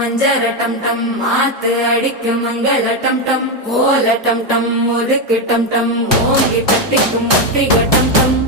மஞ்சர டம் டம் மாத்து அடிக்கும் மங்கள டம் டம் ஓல டம் டம் ஒதுக்கு டம் டம் ஓங்கி தட்டிக்கும் முத்திக டம் டம்